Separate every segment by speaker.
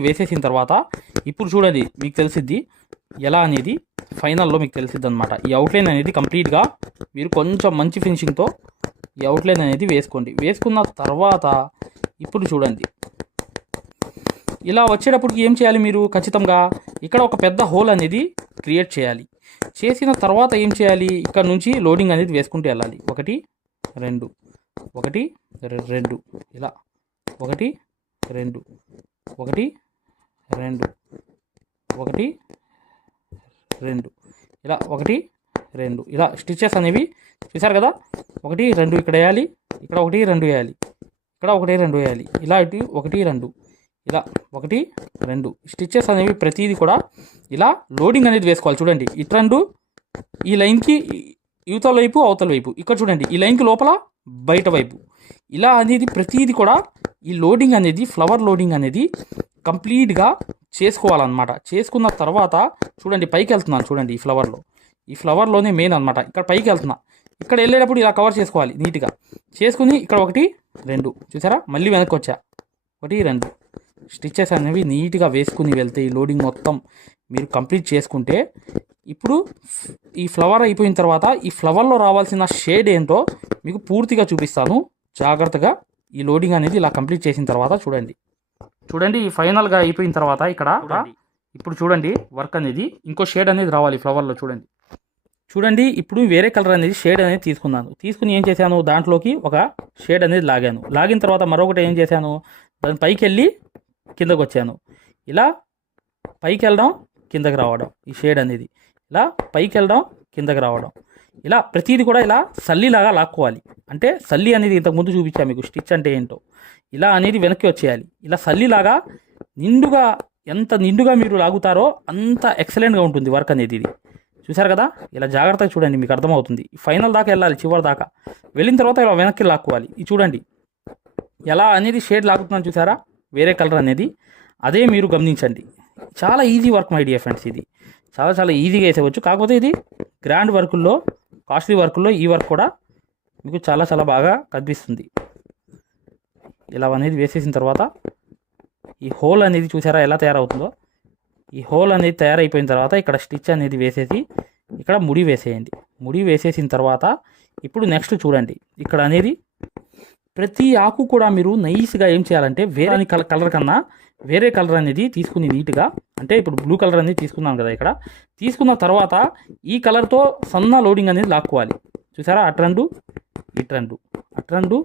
Speaker 1: వేసేసిన తర్వాత ఇప్పుడు చూడండి మీకు తెలిసిద్ది ఎలా అనేది ఫైనల్లో మీకు తెలిసిద్ది అనమాట ఈ అవుట్లైన్ అనేది కంప్లీట్గా మీరు కొంచెం మంచి ఫినిషింగ్తో ఈ అవుట్లైన్ అనేది వేసుకోండి. వేసుకున్న తర్వాత ఇప్పుడు చూడండి. ఇలా వచ్చేటప్పటికి ఏం చేయాలి మీరు? ఖచ్చితంగా ఇక్కడ ఒక పెద్ద హోల్ అనేది క్రియేట్ చేయాలి. చేసిన తర్వాత ఏం చేయాలి? ఇక్కడ నుంచి లోడింగ్ అనేది వేసుకుంటూ వెళ్ళాలి. ఒకటి రెండు. ఒకటి రె- రెండు. ఇలా. ఒకటి రెండు. ఒకటి రెండు. ఒకటి రెండు. ఇలా ఒకటి రెండు. ఇలా స్టిచెస్ అనేవి చూసారు కదా? ఒకటి రెండు ఇక్కడ వేయాలి. ఇక్కడ ఒకటి రెండు వేయాలి. ఇక్కడ ఒకటి రెండు వేయాలి. ఇలా ఇటు ఒకటి రెండు. ఇలా ఒకటి రెండు. స్టిచెస్ అనేవి ప్రతిదీ కూడా ఇలా లోడింగ్ అనేది వేసుకోవాలి. చూడండి. ఇటు రెండు ఈ లైన్కి యువతల వైపు అవతల వైపు. ఇక్కడ చూడండి. ఈ లైన్కి లోపల బయట వైపు. ఇలా అనేది ప్రతిదీ కూడా ఈ లోడింగ్ అనేది ఫ్లవర్ లోడింగ్ అనేది కంప్లీట్గా చేసుకోవాలన్నమాట. చేసుకున్న తర్వాత చూడండి పైకి వెళ్తున్నాను చూడండి ఈ ఫ్లవర్లో. ఈ ఫ్లవర్లోనే మెయిన్ అనమాట ఇక్కడ పైకి వెళ్తున్నా ఇక్కడ వెళ్ళేటప్పుడు ఇలా కవర్ చేసుకోవాలి నీట్గా. చేసుకుని ఇక్కడ ఒకటి రెండు. చూసారా? మళ్ళీ వెనక్కి వచ్చా ఒకటి రెండు. స్టిచ్చెస్ అనేవి నీట్గా వేసుకుని వెళ్తే ఈ లోడింగ్ మొత్తం మీరు కంప్లీట్ చేసుకుంటే ఇప్పుడు ఈ ఫ్లవర్ అయిపోయిన తర్వాత ఈ ఫ్లవర్లో రావాల్సిన షేడ్ ఏంటో మీకు పూర్తిగా చూపిస్తాను. జాగ్రత్తగా ఈ లోడింగ్ అనేది ఇలా కంప్లీట్ చేసిన తర్వాత చూడండి. చూడండి ఈ ఫైనల్గా అయిపోయిన తర్వాత ఇక్కడ ఇప్పుడు చూడండి వర్క్ అనేది ఇంకో షేడ్ అనేది రావాలి ఫ్లవర్లో చూడండి. చూడండి ఇప్పుడు వేరే కలర్ అనేది షేడ్ అనేది తీసుకున్నాను. తీసుకుని ఏం చేశాను దాంట్లోకి ఒక షేడ్ అనేది లాగాను. లాగిన తర్వాత మరొకటి ఏం చేశాను దాని పైకి వెళ్ళి కిందకు వచ్చాను. ఇలా పైకి వెళ్ళడం కిందకి రావడం ఈ షేడ్ అనేది. ఇలా పైకి వెళ్ళడం కిందకి రావడం. ఇలా ప్రతిదీ కూడా ఇలా సల్లిలాగా లాక్కోవాలి. అంటే సల్లి అనేది ఇంతకుముందు చూపించాను మీకు స్టిచ్ అంటే ఏంటో. ఇలా అనేది వెనక్కి వచ్చేయాలి. ఇలా సల్లిలాగా నిండుగా ఎంత నిండుగా మీరు లాగుతారో అంత ఎక్సలెంట్గా ఉంటుంది వర్క్ అనేది ఇది. చూసారు కదా? ఇలా జాగ్రత్తగా చూడండి మీకు అర్థమవుతుంది. ఫైనల్ దాకా వెళ్ళాలి చివరి దాకా. వెళ్ళిన తర్వాత ఇలా వెనక్కి లాక్కోవాలి. ఇది చూడండి. ఎలా అనేది షేడ్ లాగుతున్నాను చూసారా వేరే కలర్ అనేది. అదే మీరు గమనించండి. చాలా easy work my dear friends ఇది. చాలా చాలా ఈజీగా వేసేవచ్చు కాకపోతే ఇది గ్రాండ్ వర్కుల్లో కాస్ట్లీ వర్కుల్లో ఈ వర్క్ కూడా మీకు చాలా చాలా బాగా కనిపిస్తుంది. ఇలా అనేది వేసేసిన తర్వాత ఈ హోల్ అనేది చూసారా ఎలా తయారవుతుందో? ఈ హోల్ అనేది తయారైపోయిన తర్వాత ఇక్కడ స్టిచ్ అనేది వేసేసి ఇక్కడ ముడి వేసేయండి. ముడి వేసేసిన తర్వాత ఇప్పుడు నెక్స్ట్ చూడండి. ఇక్కడ అనేది ప్రతి ఆకు కూడా మీరు నైస్గా ఏం చేయాలంటే వేరే కలర్ కలర్ కన్నా వేరే కలర్ అనేది తీసుకుని నీట్గా అంటే ఇప్పుడు బ్లూ కలర్ అనేది తీసుకున్నాను కదా ఇక్కడ తీసుకున్న తర్వాత ఈ కలర్తో సన్న లోడింగ్ అనేది లాక్కోవాలి. చూసారా? అట్రండు ఇట్రండు అట్రండు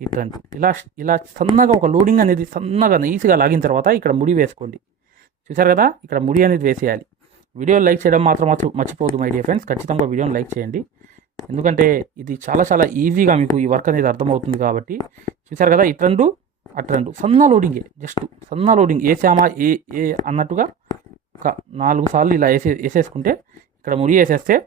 Speaker 1: ఇట్రండు ఇలా ఇలా సన్నగా ఒక లోడింగ్ అనేది సన్నగా ఈజీగా లాగిన తర్వాత ఇక్కడ ముడి వేసుకోండి. చూసారు కదా? ఇక్కడ ముడి అనేది వేసేయాలి. వీడియో లైక్ చేయడం మాత్రం మాత్రం మర్చిపోవద్దు మై డియర్ ఫ్రెండ్స్. ఖచ్చితంగా వీడియోని లైక్ చేయండి. ఎందుకంటే ఇది చాలా చాలా ఈజీగా మీకు ఈ వర్క్ అనేది అర్థమవుతుంది కాబట్టి. చూసారు కదా? ఇట్రండు అట్రండు సన్న లోడింగే జస్ట్ సన్న లోడింగ్. వేసామా ఏ ఏ అన్నట్టుగా ఒక నాలుగు సార్లు ఇలా వేసే వేసేసుకుంటే ఇక్కడ ముడి వేసేస్తే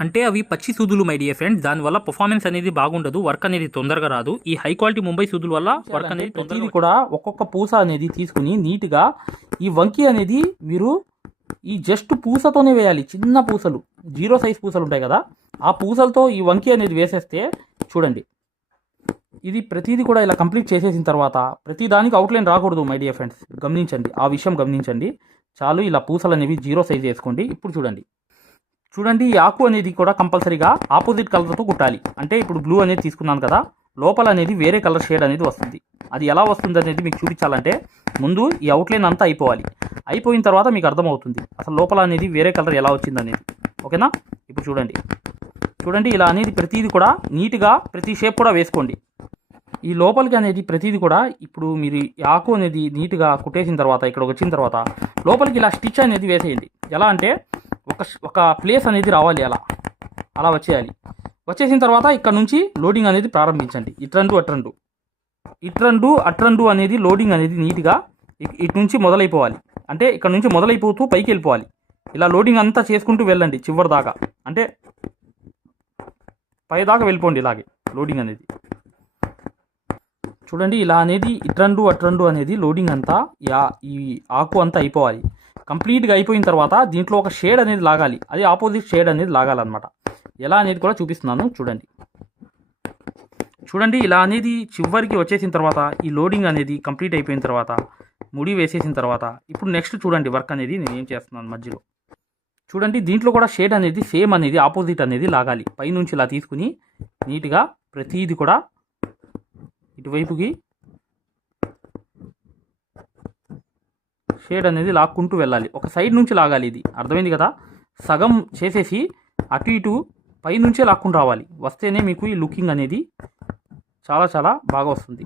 Speaker 1: అంటే అవి పచ్చి సూదులు మై డియర్ ఫ్రెండ్స్ దానివల్ల పర్ఫార్మెన్స్ అనేది బాగుండదు వర్క్ అనేది తొందరగా రాదు. ఈ హై క్వాలిటీ ముంబై సూదుల వల్ల వర్క్ అనేది తొందరగా కూడా ఒక్కొక్క పూస అనేది తీసుకుని నీట్గా ఈ వంకి అనేది మీరు ఈ జస్ట్ పూసతోనే వేయాలి చిన్న పూసలు. జీరో సైజ్ పూసలు ఉంటాయి కదా ఆ పూసలతో ఈ వంకి అనేది వేసేస్తే చూడండి. ఇది ప్రతిదీ కూడా ఇలా కంప్లీట్ చేసేసిన తర్వాత ప్రతి దానికి అవుట్లైన్ రాకూడదు మై డియర్ ఫ్రెండ్స్ గమనించండి ఆ విషయం గమనించండి. చాలు ఇలా పూసలు అనేవి జీరో సైజ్ వేసుకోండి. ఇప్పుడు చూడండి. చూడండి ఈ ఆకు అనేది కూడా కంపల్సరీగా ఆపోజిట్ కలర్తో కుట్టాలి. అంటే ఇప్పుడు బ్లూ అనేది తీసుకున్నాను కదా లోపల అనేది వేరే కలర్ షేడ్ అనేది వస్తుంది. అది ఎలా వస్తుంది అనేది మీకు చూపించాలంటే ముందు ఈ అవుట్లైన్ అంతా అయిపోవాలి. అయిపోయిన తర్వాత మీకు అర్థమవుతుంది అసలు లోపల అనేది వేరే కలర్ ఎలా వచ్చింది అనేది. ఓకేనా? ఇప్పుడు చూడండి. చూడండి ఇలా అనేది ప్రతిదీ కూడా నీట్గా ప్రతి షేప్ కూడా వేసుకోండి. ఈ లోపలికి అనేది ప్రతిదీ కూడా ఇప్పుడు మీరు ఈ ఆకు అనేది నీట్గా కుట్టేసిన తర్వాత ఇక్కడ వచ్చిన తర్వాత లోపలికి ఇలా స్టిచ్ అనేది వేసేయండి. ఎలా అంటే ఒక ఒక ప్లేస్ అనేది రావాలి అలా. అలా వచ్చేయాలి. వచ్చేసిన తర్వాత ఇక్కడ నుంచి లోడింగ్ అనేది ప్రారంభించండి. ఇట్రండు అట్రండు. ఇట్రండు అట్రండు అనేది లోడింగ్ అనేది నీట్గా ఇటు నుంచి మొదలైపోవాలి. అంటే ఇక్కడ నుంచి మొదలైపోతూ పైకి వెళ్ళిపోవాలి. ఇలా లోడింగ్ అంతా చేసుకుంటూ వెళ్ళండి చివరి దాకా అంటే పై దాకా వెళ్ళిపోండి ఇలాగే లోడింగ్ అనేది. చూడండి ఇలా అనేది ఇట్రండు అట్రండు అనేది లోడింగ్ అంతా యా ఈ ఆకు అంతా అయిపోవాలి. కంప్లీట్గా అయిపోయిన తర్వాత దీంట్లో ఒక షేడ్ అనేది లాగాలి. అది ఆపోజిట్ షేడ్ అనేది లాగాలన్నమాట. ఎలా అనేది కూడా చూపిస్తున్నాను. చూడండి. చూడండి ఇలా అనేది చివరికి వచ్చేసిన తర్వాత ఈ లోడింగ్ అనేది కంప్లీట్ అయిపోయిన తర్వాత ముడి వేసేసిన తర్వాత ఇప్పుడు నెక్స్ట్ చూడండి వర్క్ అనేది నేను ఏం చేస్తున్నాను మధ్యలో. చూడండి దీంట్లో కూడా షేడ్ అనేది సేమ్ అనేది ఆపోజిట్ అనేది లాగాలి. పైనుంచి ఇలా తీసుకుని నీట్గా ప్రతీది కూడా ఇటువైపుకి షేడ్ అనేది లాక్కుంటూ వెళ్ళాలి. ఒక సైడ్ నుంచి లాగాలి ఇది. అర్థమైంది కదా? సగం చేసేసి అటు ఇటు పై నుంచే లాక్కుంటూ రావాలి. వస్తేనే మీకు ఈ లుకింగ్ అనేది చాలా చాలా బాగా వస్తుంది.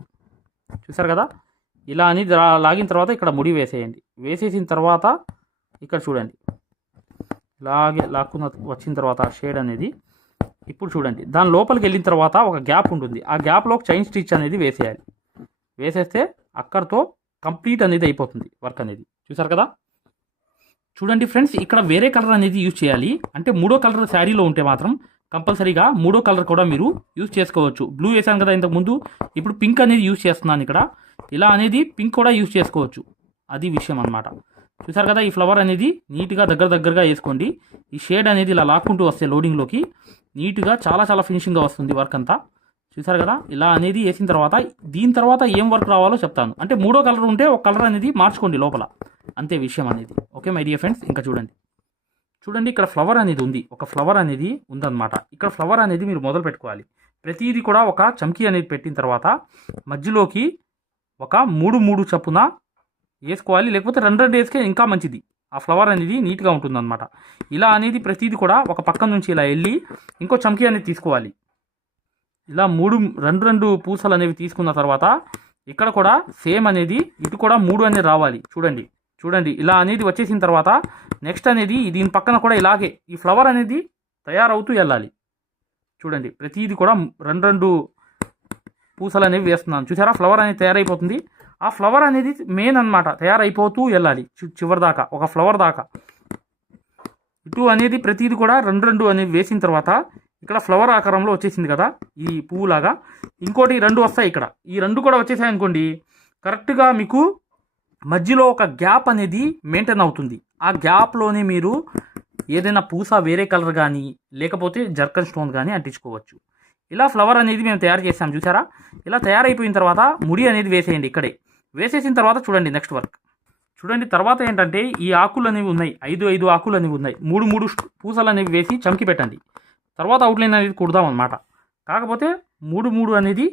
Speaker 1: చూసారు కదా? ఇలా అని లాగిన తర్వాత ఇక్కడ ముడి వేసేయండి. వేసేసిన తర్వాత ఇక్కడ చూడండి. ఇలాగే లాక్కున్న వచ్చిన తర్వాత షేడ్ అనేది ఇప్పుడు చూడండి. దాని లోపలికి వెళ్ళిన తర్వాత ఒక గ్యాప్ ఉంటుంది. ఆ గ్యాప్లో ఒక చైన్ స్టిచ్ అనేది వేసేయాలి. వేసేస్తే అక్కడితో కంప్లీట్ అనేది అయిపోతుంది వర్క్ అనేది. చూసారు కదా? చూడండి ఫ్రెండ్స్ ఇక్కడ వేరే కలర్ అనేది యూజ్ చేయాలి. అంటే మూడో కలర్ శారీలో ఉంటే మాత్రం కంపల్సరీగా మూడో కలర్ కూడా మీరు యూజ్ చేసుకోవచ్చు. బ్లూ వేసాను కదా ఇంతకుముందు ఇప్పుడు పింక్ అనేది యూజ్ చేస్తున్నాను ఇక్కడ. ఇలా అనేది పింక్ కూడా యూజ్ చేసుకోవచ్చు. అది విషయం అన్నమాట. చూసారు కదా ఈ ఫ్లవర్ అనేది నీట్గా దగ్గర దగ్గరగా వేసుకోండి. ఈ షేడ్ అనేది ఇలా లాక్కుంటూ వస్తే లోడింగ్లోకి నీట్గా చాలా చాలా ఫినిషింగ్గా వస్తుంది వర్క్ అంతా. చూసారు కదా? ఇలా అనేది వేసిన తర్వాత దీని తర్వాత ఏం వర్క్ రావాలో చెప్తాను. అంటే మూడో కలర్ ఉంటే ఒక కలర్ అనేది మార్చుకోండి లోపల. అంతే విషయం అనేది. ఓకే మై డియర్ ఫ్రెండ్స్ ఇంకా చూడండి. చూడండి ఇక్కడ ఫ్లవర్ అనేది ఉంది. ఒక ఫ్లవర్ అనేది ఉందన్నమాట. ఇక్కడ ఫ్లవర్ అనేది మీరు మొదలు పెట్టుకోవాలి. ప్రతిదీ కూడా ఒక చమ్కీ అనేది పెట్టిన తర్వాత మధ్యలోకి ఒక మూడు మూడు చప్పున వేసుకోవాలి. లేకపోతే రెండు రెండు వేసుకే ఇంకా మంచిది. ఆ ఫ్లవర్ అనేది నీట్గా ఉంటుందన్నమాట. ఇలా అనేది ప్రతిదీ కూడా ఒక పక్క నుంచి ఇలా వెళ్ళి ఇంకో చమ్కీ అనేది తీసుకోవాలి. ఇలా మూడు రెండు రెండు పూసలు అనేవి తీసుకున్న తర్వాత ఇక్కడ కూడా సేమ్ అనేది ఇటు కూడా మూడు అనేది రావాలి. చూడండి చూడండి. ఇలా అనేది వచ్చేసిన తర్వాత నెక్స్ట్ అనేది దీని పక్కన కూడా ఇలాగే ఈ ఫ్లవర్ అనేది తయారవుతూ వెళ్ళాలి. చూడండి ప్రతిదీ కూడా రెండు రెండు పూసలు అనేవి వేస్తున్నాను. చూసారా? ఫ్లవర్ అనేది తయారైపోతుంది. ఆ ఫ్లవర్ అనేది మెయిన్ అన్నమాట. తయారైపోతూ వెళ్ళాలి. చి- చివరి దాకా ఒక ఫ్లవర్ దాకా. ఇటు అనేది ప్రతిదీ కూడా రెండు రెండు అనేవి వేసిన తర్వాత ఇక్కడ ఫ్లవర్ ఆకారంలో వచ్చేసింది కదా ఈ పువ్వులాగా. ఇంకోటి రెండు వస్తాయి ఇక్కడ. ఈ రెండు కూడా వచ్చేసాయి అనుకోండి. కరెక్ట్గా మీకు మధ్యలో ఒక గ్యాప్ అనేది మెయింటైన్ అవుతుంది. ఆ గ్యాప్లోనే మీరు ఏదైనా పూస వేరే కలర్ కానీ లేకపోతే జర్కన్ స్టోన్ కానీ అంటించుకోవచ్చు. ఇలా ఫ్లవర్ అనేది మేము తయారు చేసాం చూసారా ఇలా తయారైపోయిన తర్వాత ముడి అనేది వేసేయండి ఇక్కడే. వేసేసిన తర్వాత చూడండి నెక్స్ట్ వర్క్ చూడండి తర్వాత ఏంటంటే ఈ ఆకులు అనేవి ఉన్నాయి. ఐదు ఐదు ఆకులు అనేవి ఉన్నాయి. మూడు మూడు పూసలు అనేవి వేసి చమకి పెట్టండి. తర్వాత అవుట్లైన్ అనేది కుడదాం అనమాట కాకపోతే మూడు మూడు అనేది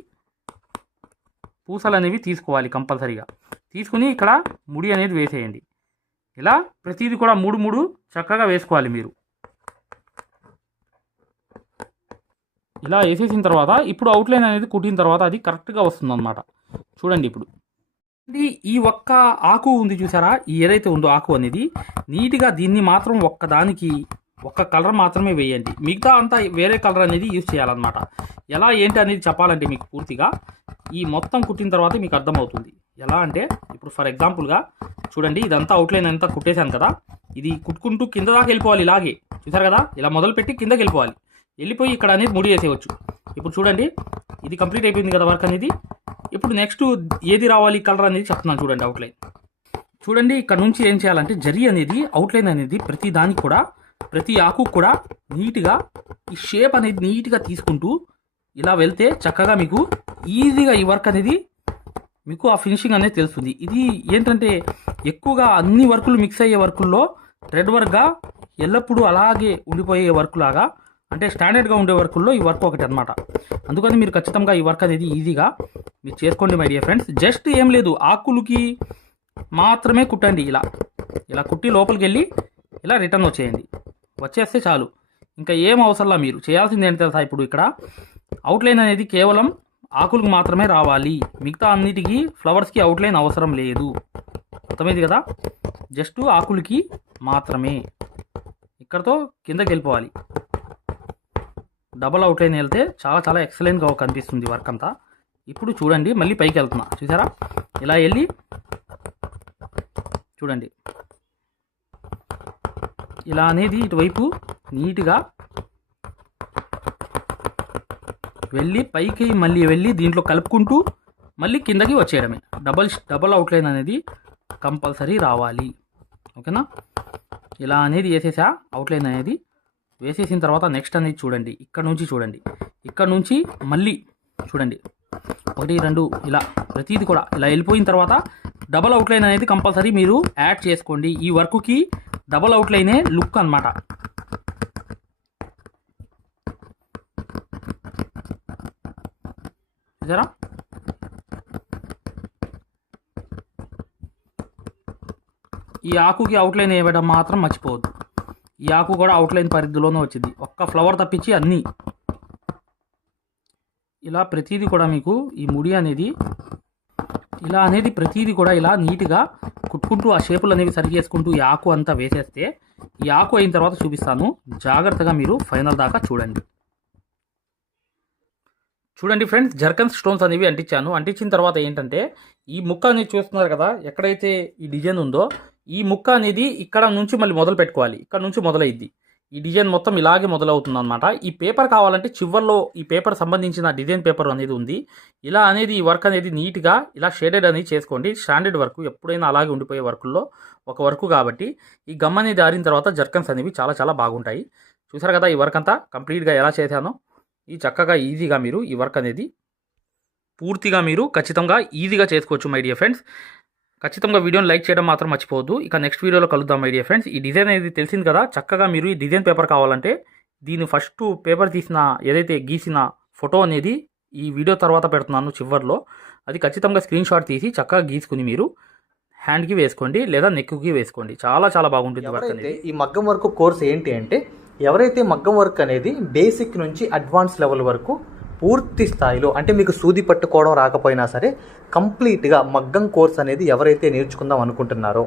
Speaker 1: పూసలు అనేవి తీసుకోవాలి కంపల్సరీగా. తీసుకుని ఇక్కడ ముడి అనేది వేసేయండి. ఇలా ప్రతిదీ కూడా మూడు మూడు చక్కగా వేసుకోవాలి మీరు. ఇలా వేసేసిన తర్వాత ఇప్పుడు అవుట్లైన్ అనేది కుట్టిన తర్వాత అది కరెక్ట్గా వస్తుందన్నమాట. చూడండి ఇప్పుడు. ఇది ఈ ఒక్క ఆకు ఉంది చూసారా? ఏదైతే ఉందో ఆకు అనేది నీట్గా దీన్ని మాత్రం ఒక్కదానికి ఒక్క కలర్ మాత్రమే వేయండి. మిగతా అంతా వేరే కలర్ అనేది యూజ్ చేయాలన్నమాట. ఎలా ఏంటి అనేది చెప్పాలంటే మీకు పూర్తిగా ఈ మొత్తం కుట్టిన తర్వాత మీకు అర్థమవుతుంది. ఎలా అంటే ఇప్పుడు ఫర్ ఎగ్జాంపుల్గా చూడండి ఇదంతా అవుట్లైన్ అంతా కుట్టేశాను కదా. ఇది కుట్టుకుంటూ కింద దాకా వెళ్ళిపోవాలి ఇలాగే. చూసారు కదా? ఇలా మొదలుపెట్టి కిందకి వెళ్ళిపోవాలి. వెళ్ళిపోయి ఇక్కడ అనేది ముడి వేసేయచ్చు. ఇప్పుడు చూడండి ఇది కంప్లీట్ అయిపోయింది కదా వర్క్ అనేది. ఇప్పుడు నెక్స్ట్ ఏది రావాలి కలర్ అనేది చెప్తున్నాను చూడండి అవుట్లైన్ చూడండి ఇక్కడ నుంచి ఏం చేయాలంటే జరి అనేది అవుట్లైన్ అనేది ప్రతి దానికి కూడా ప్రతి ఆకు కూడా నీట్గా ఈ షేప్ అనేది నీట్గా తీసుకుంటూ ఇలా వెళ్తే చక్కగా మీకు ఈజీగా ఈ వర్క్ అనేది మీకు ఆ ఫినిషింగ్ అనేది తెలుస్తుంది. ఇది ఏంటంటే ఎక్కువగా అన్ని వర్కులు మిక్స్ అయ్యే వర్కుల్లో రెడ్ వర్క్గా ఎల్లప్పుడూ అలాగే ఉండిపోయే వర్క్ లాగా అంటే స్టాండర్డ్గా ఉండే వర్కుల్లో ఈ వర్క్ ఒకటి అనమాట అందుకని మీరు ఖచ్చితంగా ఈ వర్క్ అనేది ఈజీగా మీరు చేసుకోండి మై డియర్ ఫ్రెండ్స్ జస్ట్ ఏం లేదు ఆకులకి మాత్రమే కుట్టండి. ఇలా ఇలా కుట్టి లోపలికి వెళ్ళి ఇలా రిటర్న్ వచ్చేయండి. వచ్చేస్తే చాలు. ఇంకా ఏం అవసరంలా మీరు? చేయాల్సింది ఏంటి తెలుసా ఇప్పుడు ఇక్కడ? అవుట్లైన్ అనేది కేవలం ఆకులకు మాత్రమే రావాలి. మిగతా అన్నిటికీ ఫ్లవర్స్కి అవుట్లైన్ అవసరం లేదు. అర్థమైంది కదా? జస్ట్ ఆకులకి మాత్రమే. ఇక్కడతో కిందకి వెళ్ళిపోవాలి. డబల్ అవుట్లైన్ వెళ్తే చాలా చాలా ఎక్సలెంట్గా కనిపిస్తుంది వర్క్ అంతా. ఇప్పుడు చూడండి మళ్ళీ పైకి వెళ్తున్నా. చూసారా? ఇలా వెళ్ళి చూడండి. ఇలా అనేది ఇటువైపు నీట్గా వెళ్ళి పైకి మళ్ళీ వెళ్ళి దీంట్లో కలుపుకుంటూ మళ్ళీ కిందకి వచ్చేయడమే. డబల్ డబల్ అవుట్లైన్ అనేది కంపల్సరీ రావాలి. ఓకేనా? ఇలా అనేది వేసేసా అవుట్లైన్ అనేది వేసేసిన తర్వాత నెక్స్ట్ అనేది చూడండి. ఇక్కడ నుంచి చూడండి. ఇక్కడ నుంచి మళ్ళీ చూడండి. ఒకటి రెండు ఇలా ప్రతిదీ కూడా ఇలా వెళ్ళిపోయిన తర్వాత డబల్ అవుట్లైన్ అనేది కంపల్సరీ మీరు యాడ్ చేసుకోండి. ఈ వర్క్కి డబల్ అవుట్లైనే లుక్ అన్నమాట. చూసారా? ఈ ఆకుకి అవుట్లైన్ వేయడం మాత్రం మర్చిపోవద్దు. ఈ ఆకు కూడా అవుట్లైన్ పరిధిలోనే వచ్చింది. ఒక్క ఫ్లవర్ తప్పించి అన్నీ. ఇలా ప్రతిదీ కూడా మీకు ఈ ముడి అనేది ఇలా అనేది ప్రతిదీ కూడా ఇలా నీట్గా కుట్టుకుంటూ ఆ షేపులు అనేవి సరి చేసుకుంటూ ఈ ఆకు అంతా వేసేస్తే ఈ ఆకు అయిన తర్వాత చూపిస్తాను. జాగ్రత్తగా మీరు ఫైనల్ దాకా చూడండి. చూడండి ఫ్రెండ్స్ జర్కన్ స్టోన్స్ అనేవి అంటించాను. అంటించిన తర్వాత ఏంటంటే ఈ ముక్క అనేది చూస్తున్నారు కదా ఎక్కడైతే ఈ డిజైన్ ఉందో ఈ ముక్క అనేది ఇక్కడ నుంచి మళ్ళీ మొదలు పెట్టుకోవాలి. ఇక్కడ నుంచి మొదలైద్ది. ఈ డిజైన్ మొత్తం ఇలాగే మొదలవుతుంది అనమాట ఈ పేపర్ కావాలంటే చివర్లో ఈ పేపర్ సంబంధించిన డిజైన్ పేపర్ అనేది ఉంది. ఇలా అనేది ఈ వర్క్ అనేది నీట్గా ఇలా షేడెడ్ అనేది చేసుకోండి. స్టాండర్డ్ వర్క్ ఎప్పుడైనా అలాగే ఉండిపోయే వర్కుల్లో ఒక వర్క్ కాబట్టి ఈ గమ్ అనేది ఆరిన తర్వాత జర్కన్స్ అనేవి చాలా చాలా బాగుంటాయి. చూసారు కదా ఈ వర్క్ అంతా? కంప్లీట్గా ఎలా చేశానో? ఈ చక్కగా ఈజీగా మీరు ఈ వర్క్ అనేది పూర్తిగా మీరు ఖచ్చితంగా ఈజీగా చేసుకోవచ్చు మై డియర్ ఫ్రెండ్స్. ఖచ్చితంగా వీడియోని లైక్ చేయడం మాత్రం మర్చిపోవద్దు. ఇక నెక్స్ట్ వీడియోలో కలుద్దాం మై డియర్ ఫ్రెండ్స్ ఈ డిజైన్ అనేది తెలిసింది కదా? చక్కగా మీరు ఈ డిజైన్ పేపర్ కావాలంటే దీని ఫస్ట్ పేపర్ తీసిన ఏదైతే గీసిన ఫోటో అనేది ఈ వీడియో తర్వాత పెడుతున్నాను చివర్లో. అది ఖచ్చితంగా స్క్రీన్ షాట్ తీసి చక్కగా గీసుకుని మీరు హ్యాండ్కి వేసుకోండి లేదా నెక్కి వేసుకోండి. చాలా చాలా బాగుంటుంది వర్క్ అనేది.
Speaker 2: ఈ మగ్గం వర్క్ కోర్స్ ఏంటి అంటే ఎవరైతే మగ్గం వర్క్ అనేది బేసిక్ నుంచి అడ్వాన్స్ లెవెల్ వరకు పూర్తి స్థాయిలో అంటే మీకు సూది పట్టుకోవడం రాకపోయినా సరే కంప్లీట్గా మగ్గం కోర్స్ అనేది ఎవరైతే నేర్చుకుందాం అనుకుంటున్నారో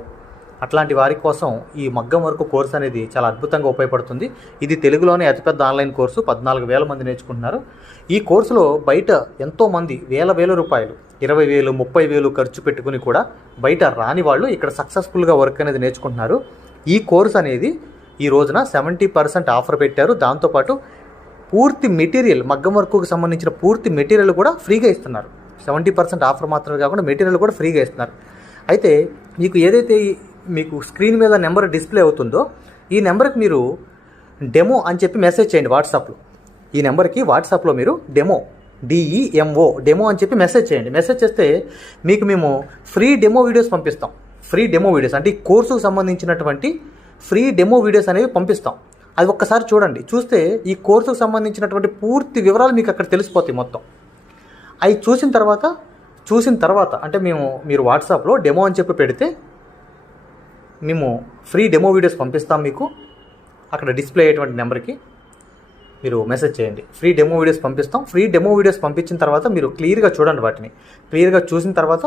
Speaker 2: అట్లాంటి వారి కోసం ఈ మగ్గం వరకు కోర్స్ అనేది చాలా అద్భుతంగా ఉపయోగపడుతుంది. ఇది తెలుగులోనే అతిపెద్ద ఆన్లైన్ కోర్సు. పద్నాలుగు వేల మంది నేర్చుకుంటున్నారు. ఈ కోర్సులో బయట ఎంతోమంది వేల వేల రూపాయలు ఇరవై వేలు ముప్పై వేలు ఖర్చు పెట్టుకుని కూడా బయట రాని వాళ్ళు ఇక్కడ సక్సెస్ఫుల్గా వర్క్ అనేది నేర్చుకుంటున్నారు. ఈ కోర్స్ అనేది ఈ రోజున సెవెంటీ పర్సెంట్ ఆఫర్ పెట్టారు. దాంతోపాటు పూర్తి మెటీరియల్ మగ్గం వర్క్కు సంబంధించిన పూర్తి మెటీరియల్ కూడా ఫ్రీగా ఇస్తున్నారు. సెవెంటీ పర్సెంట్ ఆఫర్ మాత్రమే కాకుండా మెటీరియల్ కూడా ఫ్రీగా ఇస్తున్నారు. అయితే మీకు ఏదైతే మీకు స్క్రీన్ మీద నెంబర్ డిస్ప్లే అవుతుందో ఈ నెంబర్కి మీరు డెమో అని చెప్పి మెసేజ్ చేయండి వాట్సాప్లో. ఈ నెంబర్కి వాట్సాప్లో మీరు డెమో డిఈఎంఓ డెమో అని చెప్పి మెసేజ్ చేయండి. మెసేజ్ చేస్తే మీకు మేము ఫ్రీ డెమో వీడియోస్ పంపిస్తాం. ఫ్రీ డెమో వీడియోస్ అంటే ఈ కోర్సుకు సంబంధించినటువంటి ఫ్రీ డెమో వీడియోస్ అనేవి పంపిస్తాం. అది ఒక్కసారి చూడండి. చూస్తే ఈ కోర్సుకు సంబంధించినటువంటి పూర్తి వివరాలు మీకు అక్కడ తెలిసిపోతాయి మొత్తం. అవి చూసిన తర్వాత చూసిన తర్వాత అంటే మేము మీరు వాట్సాప్లో డెమో అని చెప్పి పెడితే మేము ఫ్రీ డెమో వీడియోస్ పంపిస్తాం మీకు. అక్కడ డిస్ప్లే అయ్యేటువంటి నెంబర్కి మీరు మెసేజ్ చేయండి. ఫ్రీ డెమో వీడియోస్ పంపిస్తాం. ఫ్రీ డెమో వీడియోస్ పంపించిన తర్వాత మీరు క్లియర్గా చూడండి వాటిని. క్లియర్గా చూసిన తర్వాత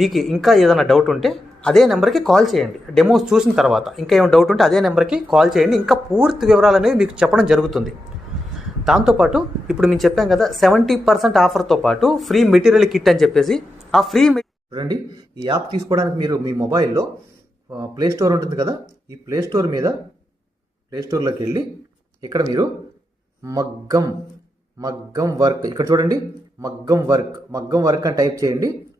Speaker 2: మీకు ఇంకా ఏదైనా డౌట్ ఉంటే అదే నెంబర్కి కాల్ చేయండి. డెమోస్ చూసిన తర్వాత ఇంకా ఏమైనా డౌట్ ఉంటే అదే నెంబర్కి కాల్ చేయండి. ఇంకా పూర్తి వివరాలు అనేవి మీకు చెప్పడం జరుగుతుంది. దాంతోపాటు ఇప్పుడు మేము చెప్పాం కదా సెవెంటీ పర్సెంట్ ఆఫర్తో పాటు ఫ్రీ మెటీరియల్ కిట్ అని చెప్పేసి ఆ ఫ్రీ చూడండి ఈ యాప్ తీసుకోవడానికి మీరు మీ మొబైల్లో ప్లే స్టోర్ ఉంటుంది కదా ఈ ప్లే స్టోర్ మీద ప్లే స్టోర్లోకి వెళ్ళి ఇక్కడ మీరు మగ్గం మగ్గం వర్క్ ఇక్కడ చూడండి మగ్గం వర్క్ మగ్గం వర్క్ అని టైప్ చేయండి.